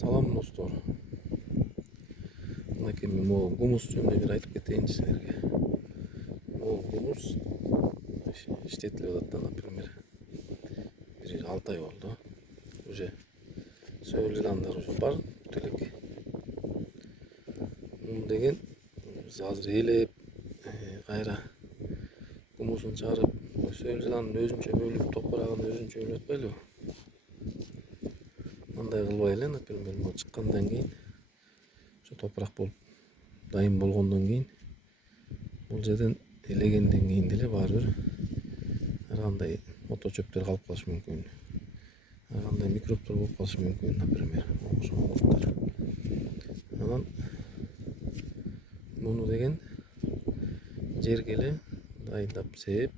Салам достор. Мынакей мен могу гумус жөнүндө бир айтып кетейинчи силерге. Могу гумус иштетилип атат да, например. Бир 6 ай болду. Уже сөөл жыландар уже бар бүтүлүк. Мун деген биз азыр элеп кайра гумусун чыгарып, сөөл жыланын өзүнчө бөлүп, топурагын өзүнчө бөлүп атпайлыбы? Андай кылбай эле, например, могу чыккандан кийин ошо топурак болуп дайын болгондон кийин бул жерден элегенден кийин деле баары бир ар кандай ото чөптөр калып калышы мүмкүн. Ар кандай микробдор болуп калышы мүмкүн, например. Ошондуктан анан муну деген жерге эле дайындап сээп,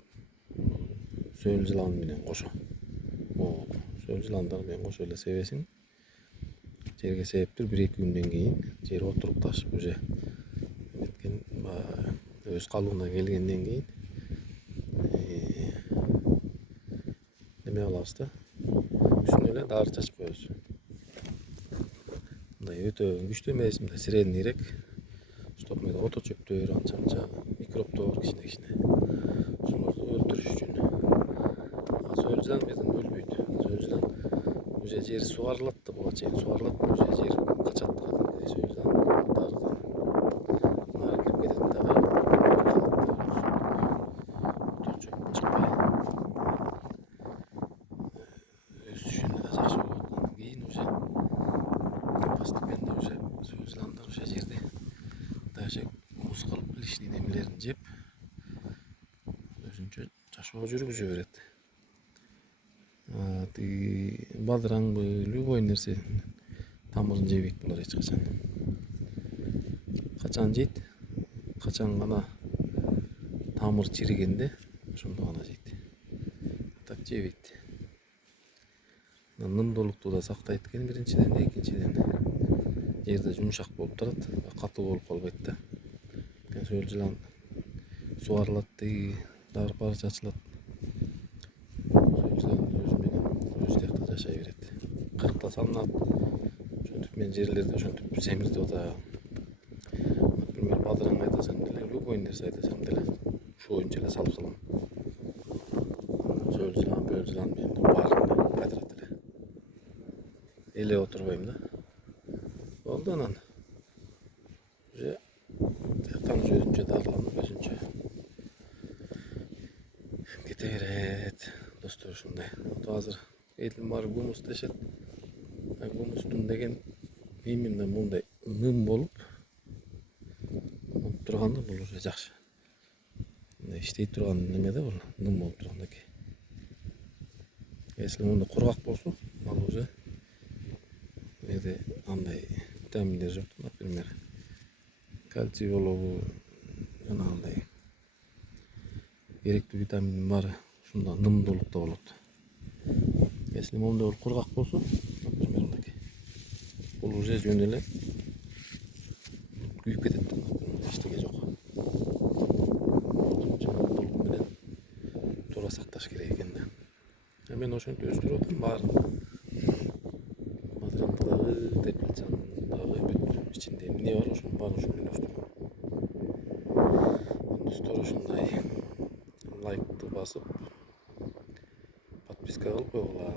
сөөл жыланы менен кошо. Сөөл жыландары менен кошо эле себесиң. Жерге сээп туруп 1-2 күндөн кийин жер отурукташып уже неткен өз калыбына келгенден кийин неме кылабыз да, үстүнө эле дары чачып коебуз. Мындай өтө күчтүү эмес, мындай среднийрээк, чтоб ото чөптөр, анча микробдор кичине ошолорду өлтүрүш үчүн. Сөөл жылан бирден өлбөйт. Сөөл жылан уже жер сугарылат да, буга чейин сугарылат, уже жер качат кадимки сөөл жылан дарыдан. Нары кирип кетет дагы. Ото чөп чыкпай өсүшүнө да жакшы болот. Андан кийин уже постепенно уже сөөл жыландар уже жерде даже гумус кылып лишний немелерин жеп өзүнчө жашоо жүргүзө берет. Тиги бадыраңбы, любой нерсе тамырын жебейт булар эч качан. Качан жейт? Качан гана тамыр чиригенде ошондо гана жейт. Так жебейт. Нымдуулукту да сактайт экен биринчиден, экинчиден жерде жумшак болуп турат, катуу болуп калбайт да. Сөөл жылан сугарылат, тиги дары чачылат. Сөөл жылан өзү менен өзү тиякта жашай берет. Кыркта салынат. Ошентип мен жерлерди ошентип семиртип атам. Например, бадыраң айдасам деле, любой нерсе айдасам деле ушу боюнча эле салып салам. Сөөл жылан, бөөл жылан менен баарын подряд эле. Элеп отурбайм да. Болду анан. Уже тияктан уже өзүнчө дарыланып, өзүнчө кете берет. Достор, ушундай. Азыр элдин баары гумус дешет. Гумустун деген именно мындай ным болуп турганда бул уже жакшы. Мындай иштей турган неме да бул, ным болуп тургандакей. Если мындай кургак болсо, ал уже жерде андай витаминдер жок, например, кальций болобу, жанагындай керектүү витаминдин баары ушунда нымдуулукта болот. Если моундай бул кургак болсо, например, мынакей, бул уже жөн эле күйүп кетет да, эчтеке жок. Нымдуулук менен туура сакташ керек экен да. Мен ошентип өстүрүп атам баарын. Бадыраңды дагы, теплицаны дагы, бүт ичинде эмне бар, ошонун баарын ушу менен өстүрөм. Достор, ушундай лайкты басып, подписка кылып койгула.